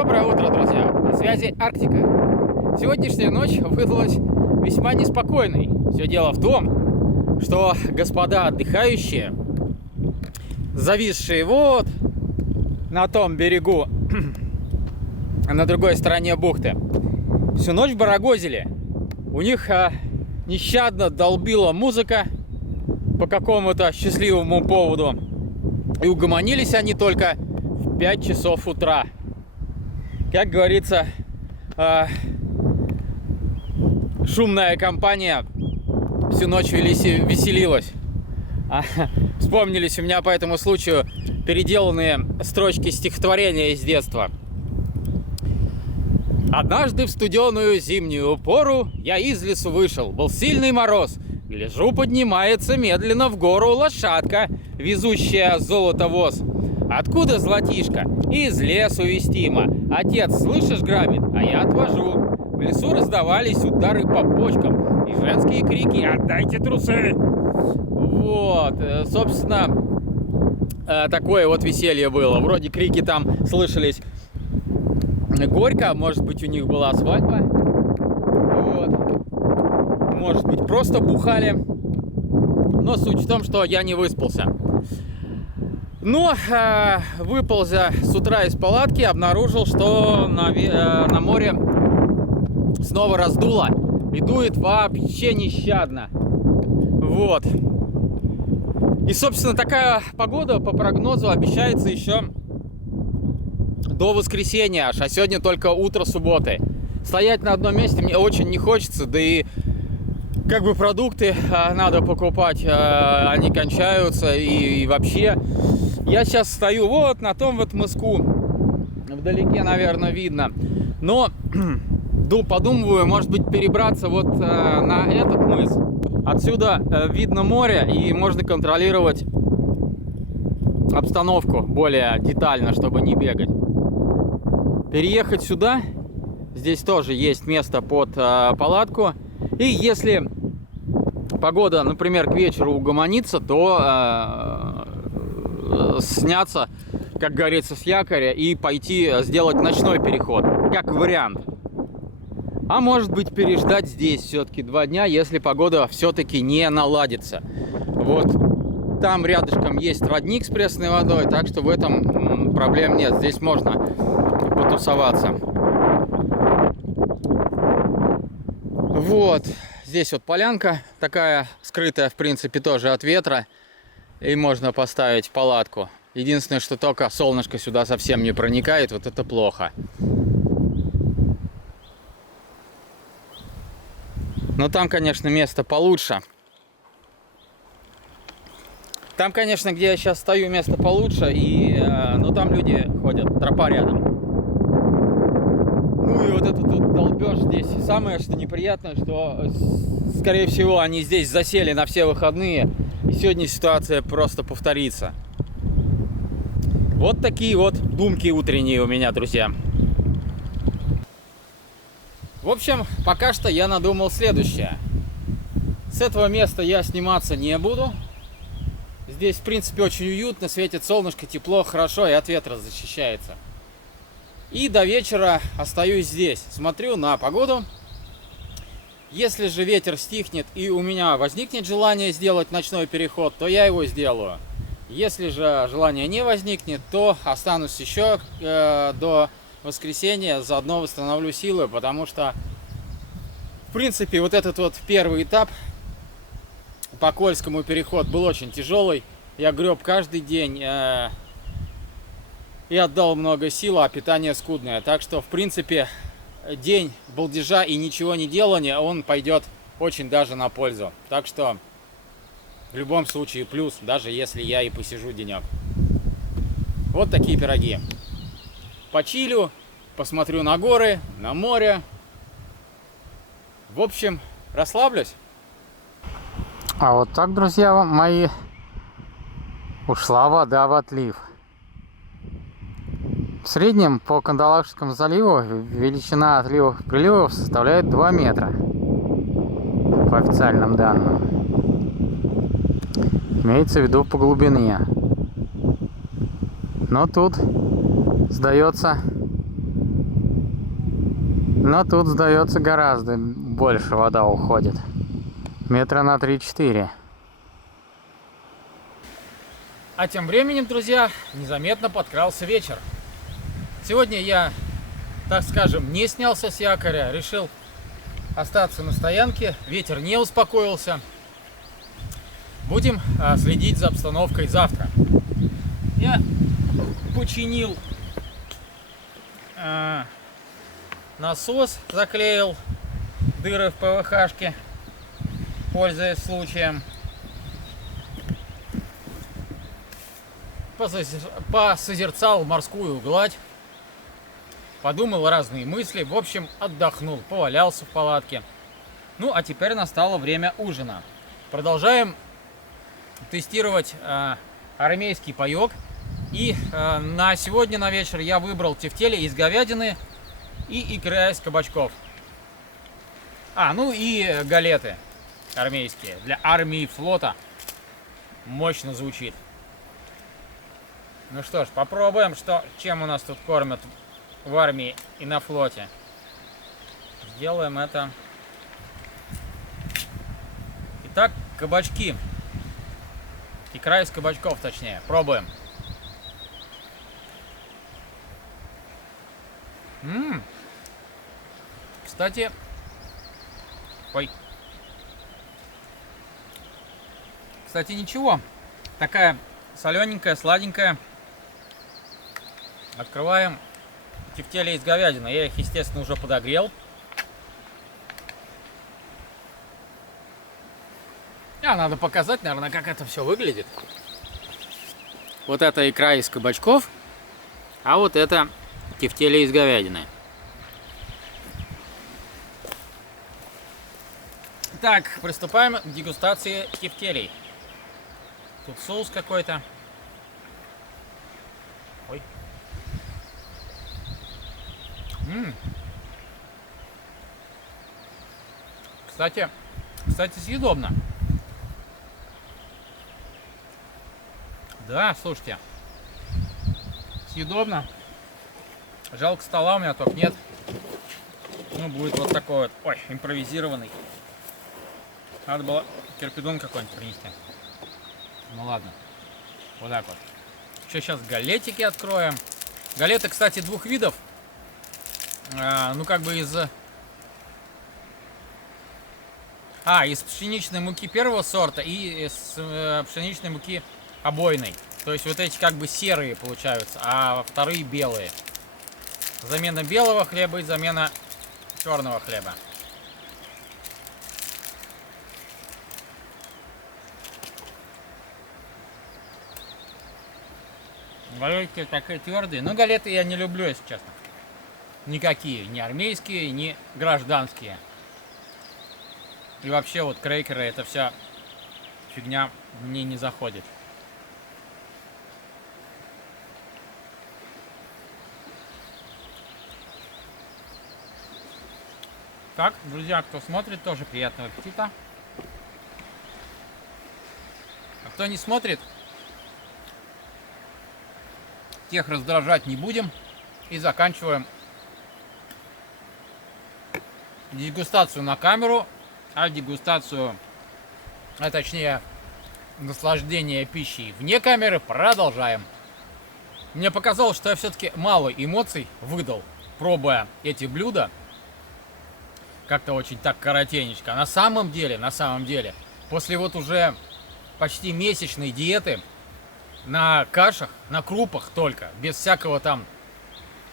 Доброе утро, друзья! На связи Арктика. Сегодняшняя ночь выдалась весьма неспокойной. Все дело в том, что господа отдыхающие, зависшие вот на том берегу, на другой стороне бухты, всю ночь барагозили. У них нещадно долбила музыка по какому-то счастливому поводу. И угомонились они только в 5 часов утра. Как говорится, шумная компания всю ночь веселилась. Вспомнились у меня по этому случаю переделанные строчки стихотворения из детства. Однажды в студеную зимнюю пору я из лесу вышел, был сильный мороз. Гляжу, поднимается медленно в гору лошадка, везущая золотовоз. Откуда золотишко? Из лесу вестимо. Отец, слышишь, грабит, а я отвожу. В лесу раздавались удары по почкам и женские крики: «Отдайте трусы!» Вот, собственно, такое вот веселье было. Вроде крики там слышались горько, может быть, у них была свадьба. Вот. Может быть, просто бухали. Но суть в том, что я не выспался. Но, выползя с утра из палатки, обнаружил, что на море снова раздуло. И дует вообще нещадно. Вот. И, собственно, такая погода по прогнозу обещается еще до воскресенья аж. А сегодня только утро субботы. Стоять на одном месте мне очень не хочется. Да и как бы продукты надо покупать, они кончаются. И вообще, я сейчас стою вот на том вот мыску. Вдалеке, наверное, видно. Но подумываю, может быть, перебраться вот на этот мыс. Отсюда видно море, и можно контролировать обстановку более детально, чтобы не бегать. Переехать сюда. Здесь тоже есть место под палатку. И если погода, например, к вечеру угомонится, то сняться, как говорится, с якоря и пойти сделать ночной переход, как вариант. А может быть, переждать здесь все-таки 2 дня, если погода все-таки не наладится. Вот там рядышком есть родник с пресной водой, так что в этом проблем нет. Здесь можно потусоваться. Вот, здесь вот полянка такая, скрытая, в принципе, тоже от ветра. И можно поставить палатку. Единственное, что только солнышко сюда совсем не проникает, вот это плохо. Но там, конечно, место получше. Там, конечно, где я сейчас стою, место получше. Но там люди ходят, тропа рядом. Ну и вот этот вот долбеж здесь. Самое, что неприятное, что, скорее всего, они здесь засели на все выходные. И сегодня ситуация просто повторится. Вот такие вот думки утренние у меня, друзья. В общем, пока что я надумал следующее. С этого места я сниматься не буду. Здесь, в принципе, очень уютно, светит солнышко, тепло, хорошо и от ветра защищается. И до вечера остаюсь здесь, смотрю на погоду. Если же ветер стихнет и у меня возникнет желание сделать ночной переход, то я его сделаю. Если же желание не возникнет, то останусь еще до воскресенья, заодно восстановлю силы, потому что, в принципе, вот этот вот первый этап по Кольскому переход был очень тяжелый. Я греб каждый день и отдал много сил, а питание скудное. Так что, в принципе, день балдежа и ничего не делания, он пойдет очень даже на пользу. Так что, в любом случае, плюс, даже если я и посижу денек. Вот такие пироги. Почилю, посмотрю на горы, на море. В общем, расслаблюсь. А вот так, друзья мои, ушла вода в отлив. В среднем по Кандалакшскому заливу величина отливов-приливов составляет 2 метра. По официальным данным. Имеется в виду по глубине. Но тут, сдается, Но тут, сдается, гораздо больше вода уходит. Метра на 3-4. А тем временем, друзья, незаметно подкрался вечер. Сегодня я, так скажем, не снялся с якоря. Решил остаться на стоянке. Ветер не успокоился. Будем следить за обстановкой завтра. Я починил насос, заклеил дыры в ПВХ-шке, пользуясь случаем. Посозерцал морскую гладь, подумал разные мысли, в общем, отдохнул, повалялся в палатке. Ну, а теперь настало время ужина. Продолжаем тестировать армейский паёк. И на сегодня на вечер я выбрал тефтели из говядины и икра из кабачков. Ну и галеты армейские для армии и флота. Мощно звучит. Ну что ж, попробуем, чем у нас тут кормят в армии и на флоте. Сделаем это. Итак, кабачки. Икра из кабачков, точнее. Пробуем. Кстати, кстати, ничего. Такая солененькая, сладенькая. Открываем тефтели из говядины. Я их, естественно, уже подогрел. Надо показать, наверное, как это все выглядит. Вот это икра из кабачков, а вот это тефтели из говядины. Так, приступаем к дегустации тефтелей. Тут соус какой-то. Ой. Кстати, съедобно. Да, слушайте. Съедобно. Жалко, стола у меня только нет. Ну, будет вот такой вот. Ой, импровизированный. Надо было кирпидон какой-нибудь принести. Ну ладно. Вот так вот. Еще сейчас галетики откроем. Галеты, кстати, двух видов. Ну, как бы из пшеничной муки первого сорта и из пшеничной муки обойной. То есть вот эти как бы серые получаются, а вторые белые. Замена белого хлеба и замена черного хлеба. Галеты такие твердые. Но галеты я не люблю, если честно. Никакие. Ни армейские, ни гражданские. И вообще вот крекеры, это вся фигня мне не заходит. Так, друзья, кто смотрит, тоже приятного аппетита. А кто не смотрит, тех раздражать не будем. И заканчиваем дегустацию на камеру, а дегустацию, точнее, наслаждение пищей вне камеры продолжаем. Мне показалось, что я все-таки мало эмоций выдал, пробуя эти блюда. Как-то очень так коротенечко. На самом деле, после вот уже почти месячной диеты на кашах, на крупах только, без всякого там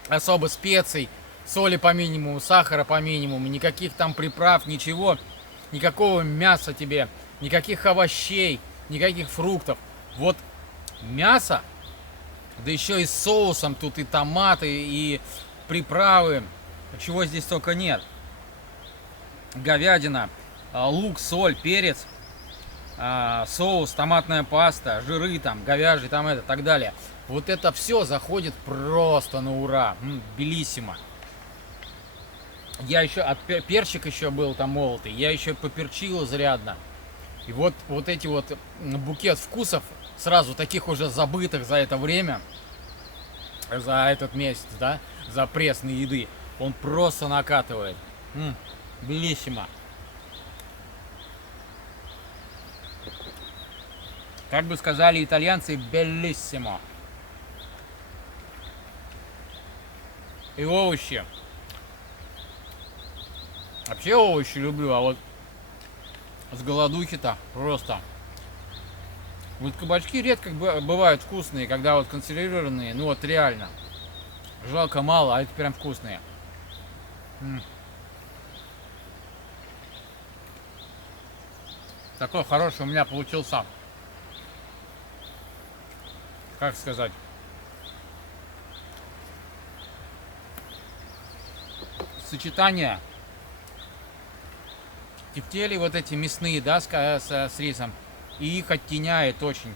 особо специй, соли по минимуму, сахара по минимуму, никаких там приправ, ничего, никакого мяса тебе, никаких овощей, никаких фруктов. Вот мясо, да еще и с соусом, тут и томаты, и приправы, чего здесь только нет. Говядина, лук, соль, перец, соус, томатная паста, жиры там, говяжий там это, так далее. Вот это все заходит просто на ура. Белиссимо. Я еще, перчик еще был там молотый, я еще поперчил изрядно. И вот эти вот букет вкусов, сразу таких уже забытых за это время, за этот месяц, да, за пресной еды. Он просто накатывает. Белиссимо. Как бы сказали итальянцы, белиссимо. И овощи. Вообще овощи люблю, а вот с голодухи-то просто. Вот кабачки редко бывают вкусные, когда вот консервированные, ну вот реально. Жалко мало, а это прям вкусные. Такой хороший у меня получился, как сказать, сочетание тефтели вот эти мясные, да, с рисом, и их оттеняет очень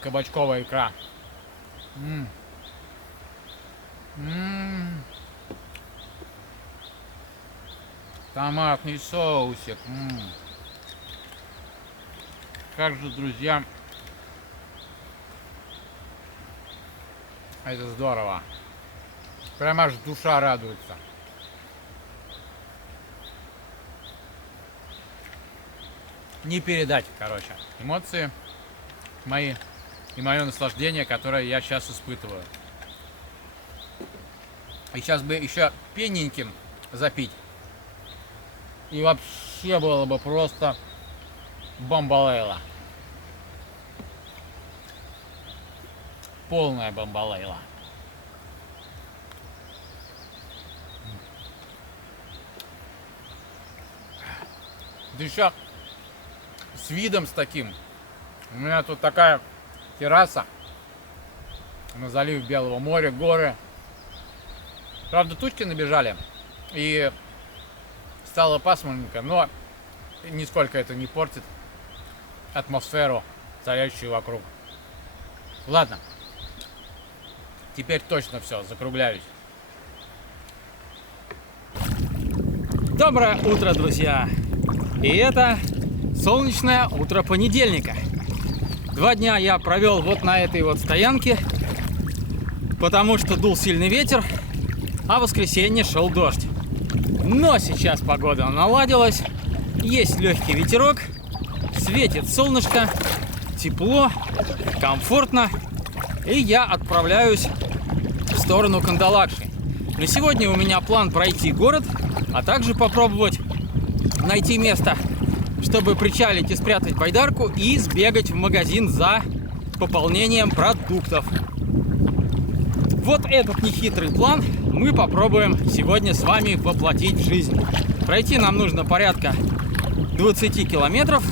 кабачковая икра. Томатный соусик. Как же, друзья, это здорово. Прям аж душа радуется. Не передать, короче, эмоции мои и мое наслаждение, которое я сейчас испытываю. И сейчас бы еще пененьким запить. И вообще было бы просто бомбалейла. Полная бомбалейла. Да еще с видом с таким. У меня тут такая терраса на заливе Белого моря, горы. Правда, тучки набежали и стало пасмурненько, но нисколько это не портит атмосферу, царящую вокруг. Ладно, теперь точно все, закругляюсь. Доброе утро, друзья! И это солнечное утро понедельника. 2 дня я провел вот на этой вот стоянке, потому что дул сильный ветер, а в воскресенье шел дождь. Но сейчас погода наладилась, есть легкий ветерок, светит солнышко, тепло, комфортно, и я отправляюсь в сторону Кандалакши. На сегодня у меня план пройти город, а также попробовать найти место, чтобы причалить и спрятать байдарку, и сбегать в магазин за пополнением продуктов. Вот этот нехитрый план мы попробуем сегодня с вами воплотить в жизнь. Пройти нам нужно порядка 20 километров.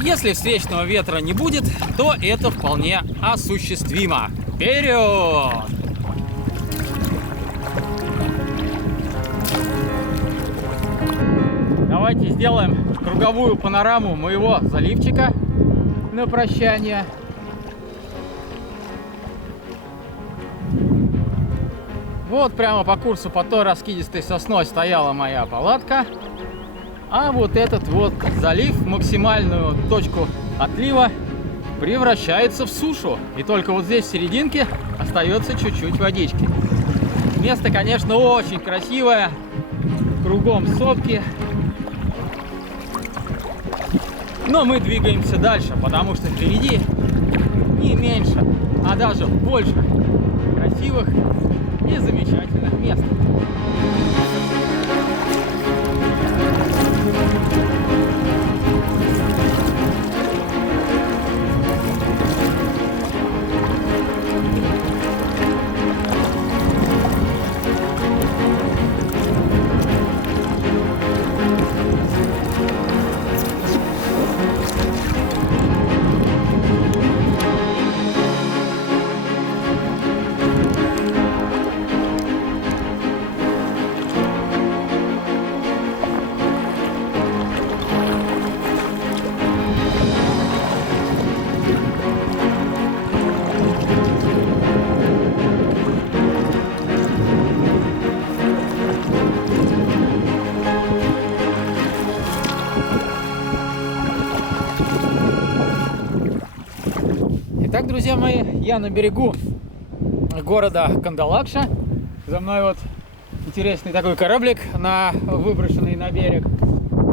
Если встречного ветра не будет, то это вполне осуществимо. Вперед! Давайте сделаем круговую панораму моего заливчика на прощание. Вот прямо по курсу под той раскидистой сосной стояла моя палатка. А вот этот вот залив, максимальную точку отлива, превращается в сушу. И только вот здесь в серединке остается чуть-чуть водички. Место, конечно, очень красивое. Кругом сопки. Но мы двигаемся дальше, потому что впереди не меньше, а даже больше красивых и замечательных мест. Итак, друзья мои, я на берегу города Кандалакша. За мной вот интересный такой кораблик, выброшенный на берег.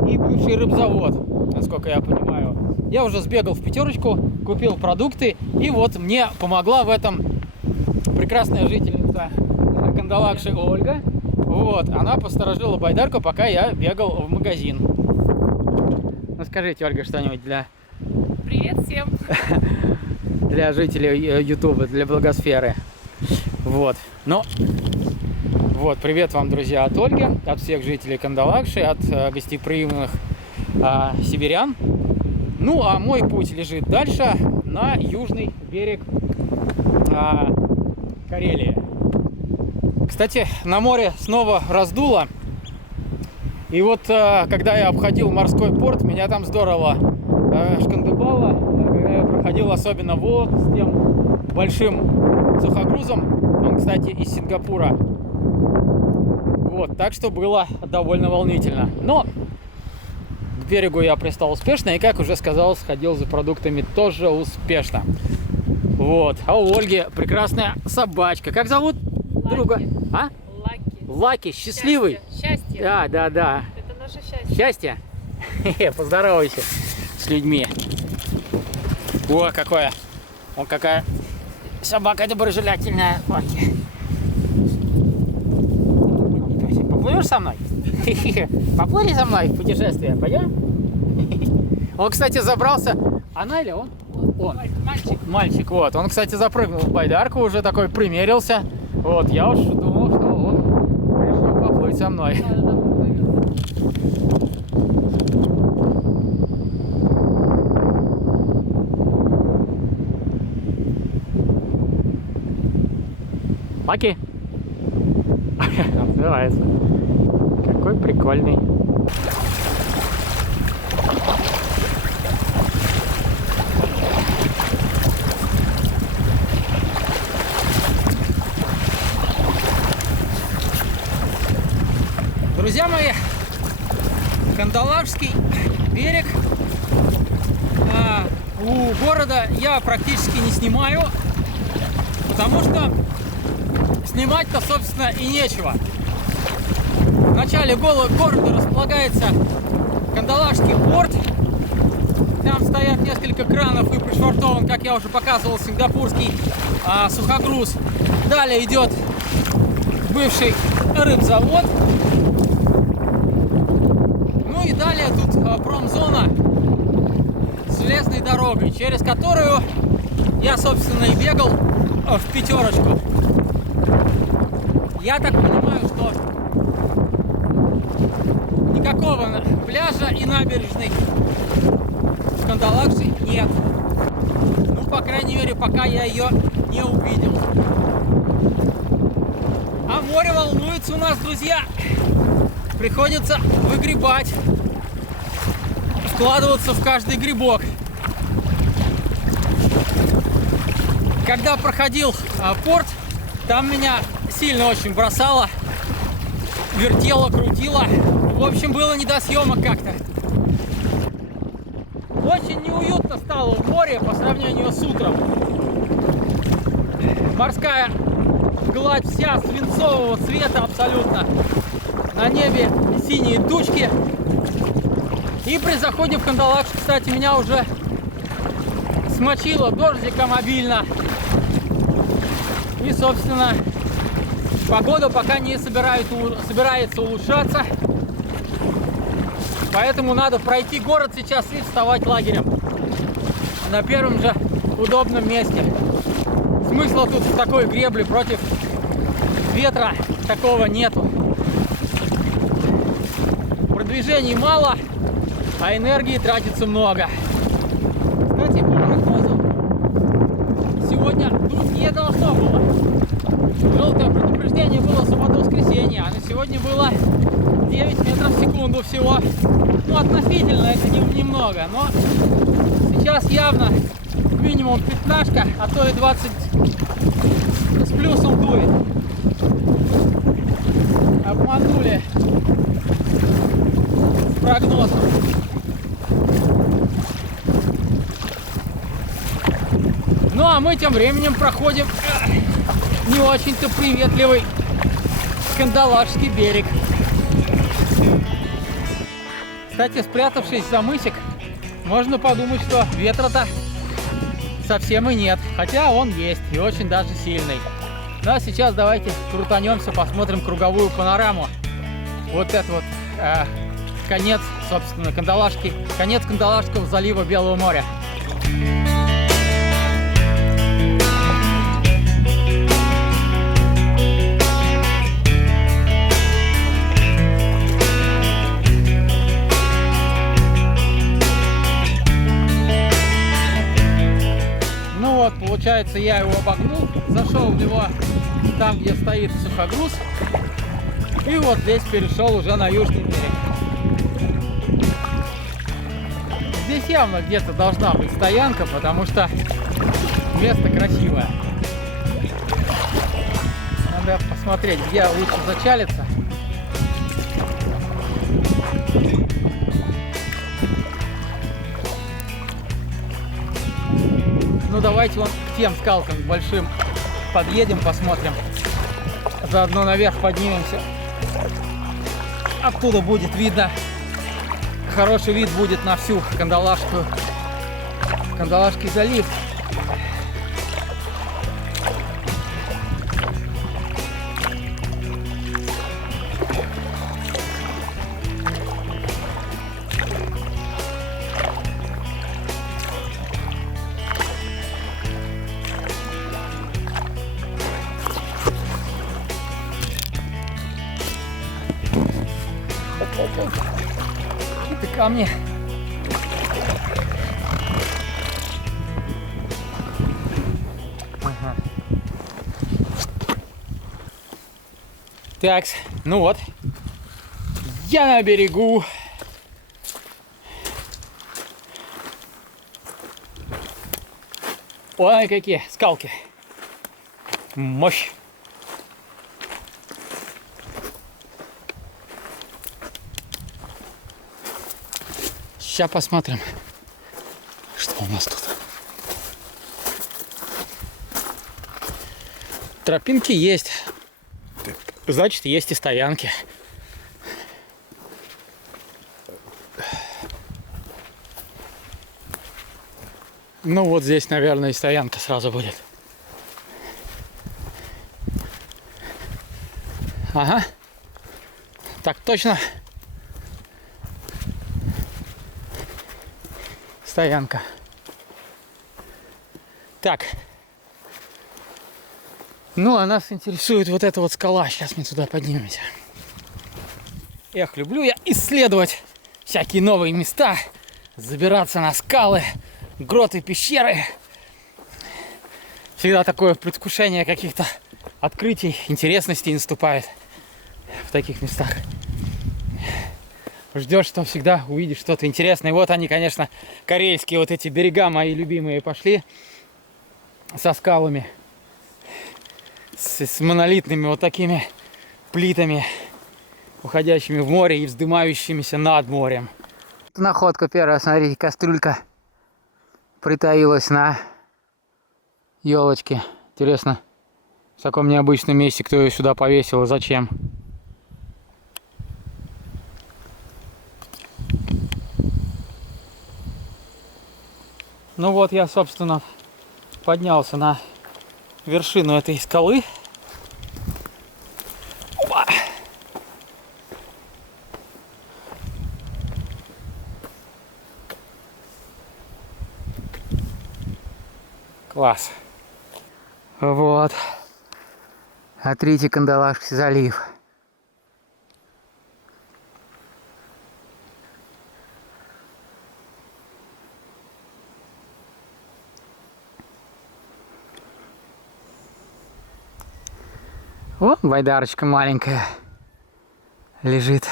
И бывший рыбзавод, насколько я понимаю. Я уже сбегал в пятерочку, купил продукты. И вот мне помогла в этом прекрасная жительница Кандалакши Ольга. Вот, она посторожила байдарку, пока я бегал в магазин. Ну скажите, Ольга, что-нибудь для... Привет всем! Для жителей Ютуба, для блогосферы. Вот. Ну, вот, привет вам, друзья, от Ольги, от всех жителей Кандалакши, от гостеприимных сибирян. Ну, а мой путь лежит дальше, на южный берег Карелии. Кстати, на море снова раздуло. И вот, когда я обходил морской порт, меня там здорово шкандыбало, когда я проходил особенно вот с тем большим сухогрузом. Он, кстати, из Сингапура. Вот, так что было довольно волнительно. Но к берегу я пристал успешно, и, как уже сказал, сходил за продуктами тоже успешно. Вот. А у Ольги прекрасная собачка. Как зовут друга? А? Лаки. Лаки, счастливый. Счастье. Да. Это наше счастье. Счастье. Поздоровайся с людьми. О, какое. О, какая собака доброжелательная. Лаки. Поплывешь со мной? Поплыли со мной в путешествие? Пойдем? Он, кстати, забрался. Она или он? Он. Мальчик. Мальчик, вот. Он, кстати, запрыгнул в байдарку, уже такой примерился. Вот, я уж думал, что он решил поплыть со мной. Лаки. Нравится. Какой прикольный. Друзья мои, Кандалакшский берег. У города я практически не снимаю, потому что снимать-то, собственно, и нечего. В начале города располагается Кандалакшский порт. Там стоят несколько кранов и пришвартован, как я уже показывал, сингапурский сухогруз. Далее идет бывший рыбзавод. Ну и далее тут промзона с железной дорогой, через которую я, собственно, и бегал в пятерочку. Я так понимаю, что никакого пляжа и набережной в Кандалакши нет. Ну, по крайней мере, пока я ее не увидел. А море волнуется у нас, друзья. Приходится выгребать, вкладываться в каждый грибок. Когда проходил порт, там меня сильно очень бросало, вертело, крутило. В общем, было не до съемок как-то. Очень неуютно стало в море по сравнению с утром. Морская гладь вся свинцового цвета абсолютно. На небе синие тучки. И при заходе в Кандалакшу, кстати, меня уже смочило дождиком обильно. И, собственно, погода пока не собирается улучшаться. Поэтому надо пройти город сейчас и вставать лагерем на первом же удобном месте. Смысла тут в такой гребле против ветра такого нету. Продвижений мало, а энергии тратится много. Кстати, по прогнозу сегодня дуть не должно было. Желтое предупреждение было суббота-воскресенье, а на сегодня было 9 метров в секунду всего. Ну, относительно это немного, но сейчас явно минимум 15, а то и 20 с плюсом дует. Обманули с прогнозом. Ну а мы тем временем проходим не очень-то приветливый Кандалашский берег. Кстати, спрятавшись за мысик, можно подумать, что ветра-то совсем и нет. Хотя он есть и очень даже сильный. Ну а сейчас давайте крутанемся, посмотрим круговую панораму. Вот это вот конец, собственно, конец Кандалашского залива Белого моря. Ну вот, получается, я его обогнул, зашел в него там, где стоит сухогруз, и вот здесь перешел уже на южный берег. Здесь явно где-то должна быть стоянка, потому что место красивое. Надо посмотреть, где лучше зачалиться. Ну давайте вон к тем скалкам большим подъедем, посмотрим. Заодно наверх поднимемся. Оттуда будет видно. Хороший вид будет на всю Кандалашский залив. Какие-то камни. Ага. Так, ну вот. Я на берегу. Ой, какие скалки. Мощь. Сейчас посмотрим, что у нас тут. Тропинки есть. Значит, есть и стоянки. Ну вот здесь, наверное, и стоянка сразу будет. Ага. Так точно. Стоянка. Так. Ну, а нас интересует вот эта вот скала. Сейчас мы туда поднимемся. Эх, люблю я исследовать всякие новые места. Забираться на скалы, гроты, пещеры. Всегда такое предвкушение каких-то открытий, интересностей наступает в таких местах. Ждешь, что всегда увидишь что-то интересное. И вот они, конечно, карельские вот эти берега мои любимые пошли со скалами, с монолитными вот такими плитами, уходящими в море и вздымающимися над морем. Находка первая, смотрите, кастрюлька притаилась на елочке. Интересно, в таком необычном месте кто ее сюда повесил и зачем? Ну вот я, собственно, поднялся на вершину этой скалы. Опа! Класс. Вот. Смотрите, Кандалашский залив. О, байдарочка маленькая лежит.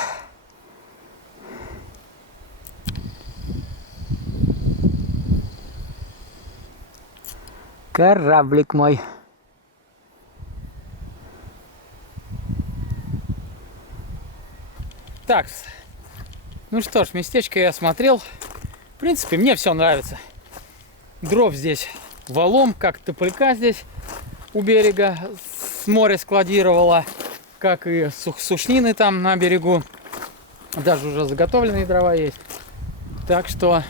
Кораблик мой. Так, ну что ж, местечко я осмотрел. В принципе, мне все нравится. Дров здесь валом, как тополя здесь у берега с моря складировала. как и сушнины там на берегу. Даже уже заготовленные дрова есть. Так что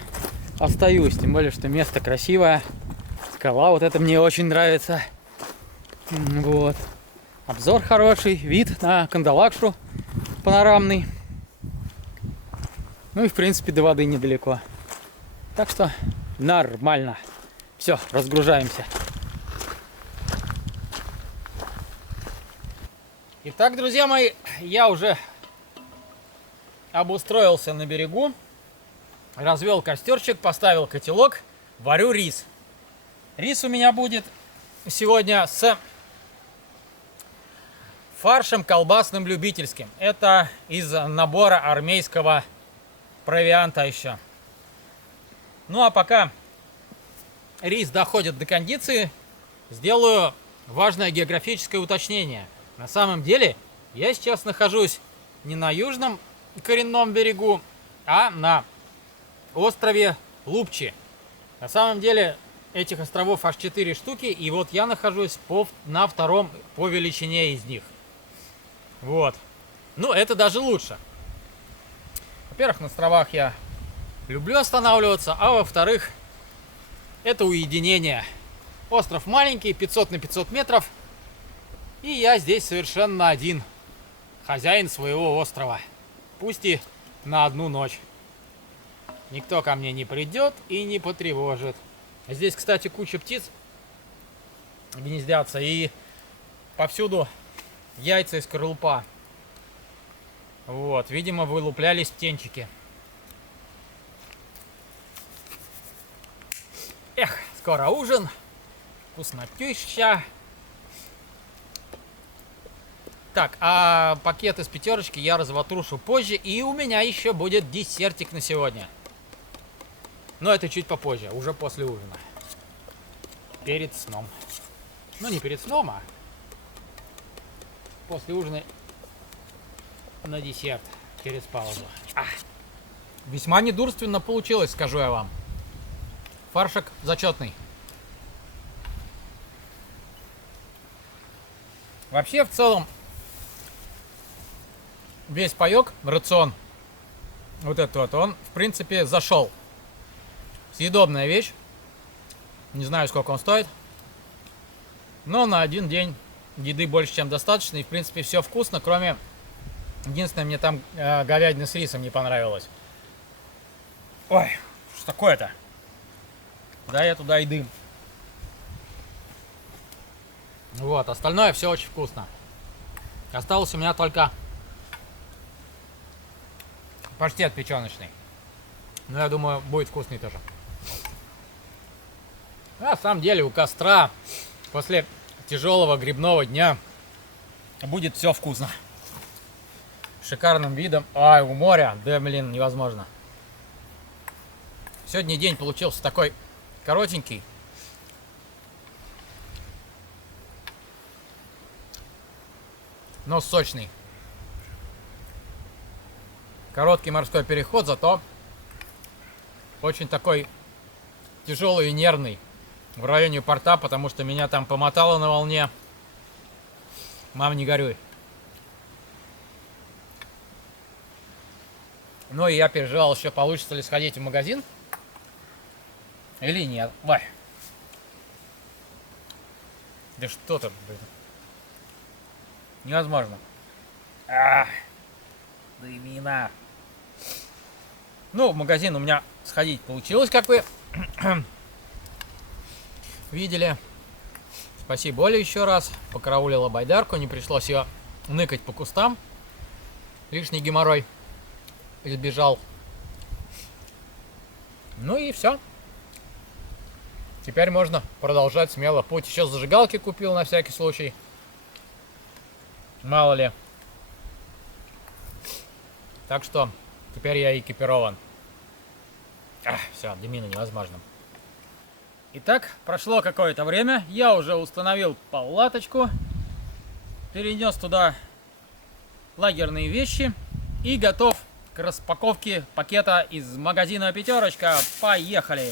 остаюсь. Тем более, что место красивое. Скала вот это мне очень нравится. Вот. Обзор хороший. Вид на Кандалакшу панорамный. Ну и в принципе до воды недалеко. Так что нормально. Все, разгружаемся. Итак, друзья мои, я уже обустроился на берегу, развел костерчик, поставил котелок, варю рис. Рис у меня будет сегодня с фаршем колбасным любительским. Это из набора армейского провианта еще. Ну а пока рис доходит до кондиции, сделаю важное географическое уточнение. На самом деле, я сейчас нахожусь не на южном коренном берегу, а на острове Лупчи. На самом деле, этих островов аж 4 штуки, и вот я нахожусь на втором по величине из них. Вот. Ну, это даже лучше. Во-первых, на островах я люблю останавливаться, а во-вторых, это уединение. Остров маленький, 500 на 500 метров. И я здесь совершенно один. Хозяин своего острова. Пусть и на одну ночь. Никто ко мне не придет и не потревожит. Здесь, кстати, куча птиц гнездятся. И повсюду яйца и скорлупа. Вот, видимо, вылуплялись птенчики. Эх, скоро ужин. Вкуснотища. Так, а пакет из пятерочки я разватрушу позже. И у меня еще будет десертик на сегодня. Но это чуть попозже, уже после ужина. Перед сном. Ну, не перед сном, а после ужина на десерт через паузу. Весьма недурственно получилось, скажу я вам. Фаршик зачетный. Вообще, в целом, весь паёк, рацион, вот этот вот, он, в принципе, зашел. Съедобная вещь. Не знаю, сколько он стоит. Но на один день еды больше, чем достаточно. И, в принципе, все вкусно, кроме... Единственное, мне там говядина с рисом не понравилась. Ой, что такое-то? Да, я туда и дым. Вот, остальное все очень вкусно. Осталось у меня только паштет печеночный. Но я думаю, будет вкусный тоже. На самом деле у костра после тяжелого грибного дня будет все вкусно. Шикарным видом. Ай, у моря, да блин, невозможно. Сегодня день получился такой коротенький. Но сочный. Короткий морской переход, зато очень такой тяжелый и нервный в районе порта, потому что меня там помотало на волне. Мам, не горюй. Ну и я переживал еще, получится ли сходить в магазин или нет. Ой. Да что там, блин. Невозможно. Да именно. Ну, в магазин у меня сходить получилось, как вы видели. Спасибо Оле еще раз. Покараулила байдарку, не пришлось ее ныкать по кустам. Лишний геморрой избежал. Ну и все. Теперь можно продолжать смело путь. Еще зажигалки купил на всякий случай. Мало ли. Так что теперь я экипирован. Все, дымина невозможно. Итак, прошло какое-то время. Я уже установил палаточку. Перенес туда лагерные вещи. И готов к распаковке пакета из магазина «Пятерочка». Поехали!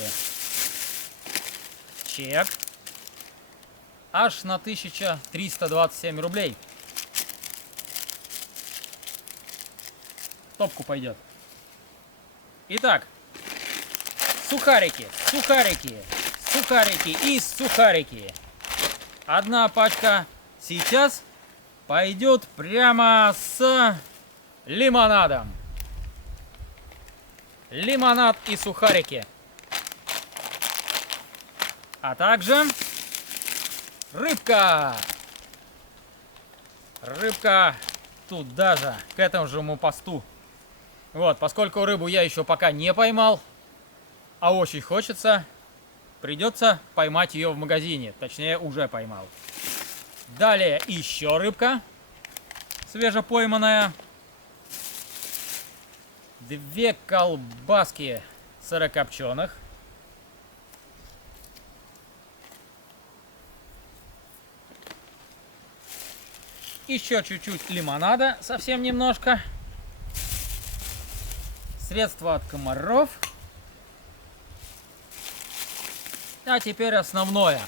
Чек. Аж на 1327 рублей. топку пойдет. Итак, сухарики, сухарики, сухарики и сухарики. Одна пачка сейчас пойдет прямо с лимонадом. Лимонад и сухарики. А также рыбка. Рыбка туда же, к этому же посту. Вот, поскольку рыбу я еще пока не поймал, а очень хочется, придется поймать ее в магазине. Точнее, уже поймал. Далее еще рыбка свежепойманная. 2 колбаски сырокопченых. Еще чуть-чуть лимонада, совсем немножко. Средство от комаров. А теперь основное.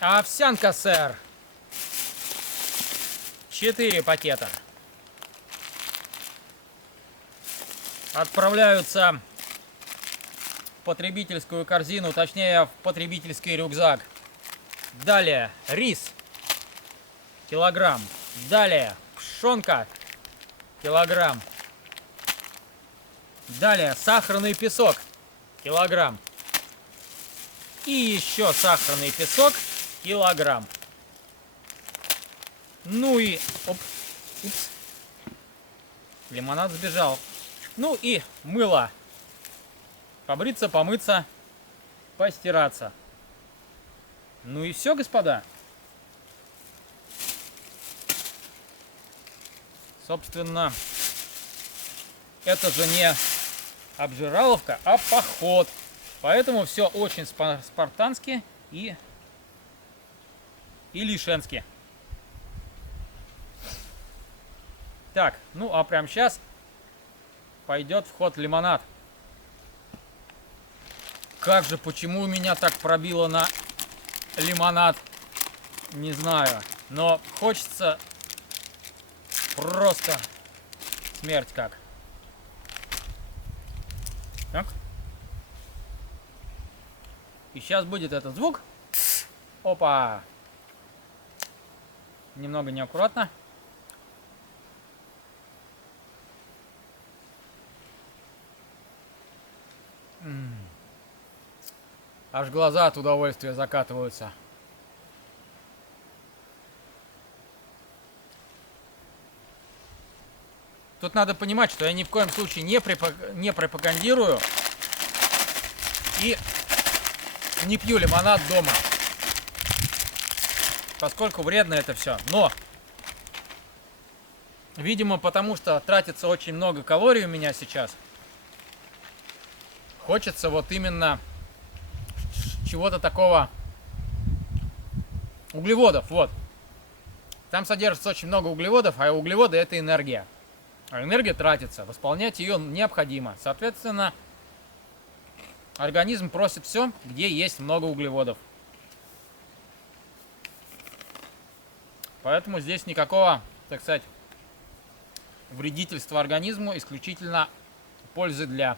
Овсянка, сэр. 4 пакета. Отправляются в потребительскую корзину, точнее в потребительский рюкзак. Далее рис. Килограмм. Далее пшенка. Килограмм. Далее сахарный песок. Килограмм. И еще сахарный песок. Килограмм. Ну и... Оп. Упс. Лимонад сбежал. Ну и мыло. Побриться, помыться, постираться. Ну и все, господа. Собственно, это же не обжираловка, а поход. Поэтому все очень спартански и лишенски. Так, ну а прямо сейчас пойдет в ход лимонад. Как же, почему меня так пробило на лимонад? Не знаю. Но хочется просто смерть как. Так. И сейчас будет этот звук. Опа. Немного неаккуратно. Аж глаза от удовольствия закатываются. Тут надо понимать, что я ни в коем случае не пропагандирую и не пью лимонад дома, поскольку вредно это все. Но, видимо, потому что тратится очень много калорий у меня сейчас, хочется вот именно чего-то такого, углеводов, вот. Там содержится очень много углеводов, а углеводы это энергия. А энергия тратится, восполнять ее необходимо. Соответственно, организм просит все, где есть много углеводов. Поэтому здесь никакого, так сказать, вредительства организму, исключительно пользы для.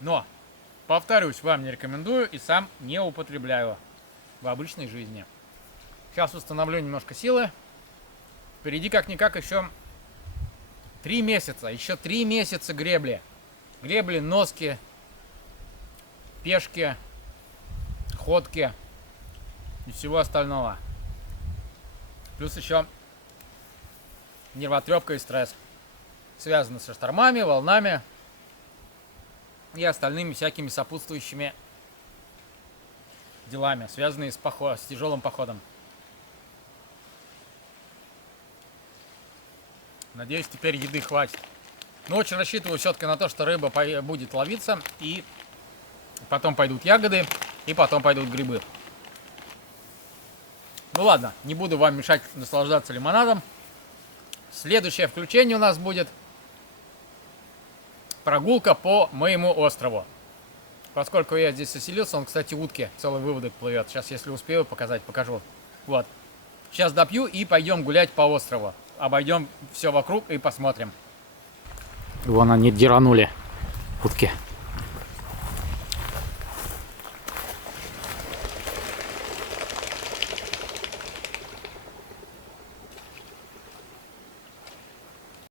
Но, повторюсь, вам не рекомендую и сам не употребляю в обычной жизни. Сейчас установлю немножко силы. Впереди как-никак еще 3 месяца. Еще 3 месяца гребли. Гребли, носки, пешки, ходки и всего остального. Плюс еще нервотрепка и стресс. Связаны со штормами, волнами и остальными всякими сопутствующими делами, связанные с тяжелым походом. Надеюсь, теперь еды хватит. Но очень рассчитываю все-таки на то, что рыба будет ловиться, и потом пойдут ягоды, и потом пойдут грибы. Ну ладно, не буду вам мешать наслаждаться лимонадом. Следующее включение у нас будет прогулка по моему острову. Поскольку я здесь оселился, он, кстати, утки, целый выводок плывет. Сейчас, если успею показать, покажу. Вот. Сейчас допью и пойдем гулять по острову. Обойдем все вокруг и посмотрим. Вон они диранули, утки.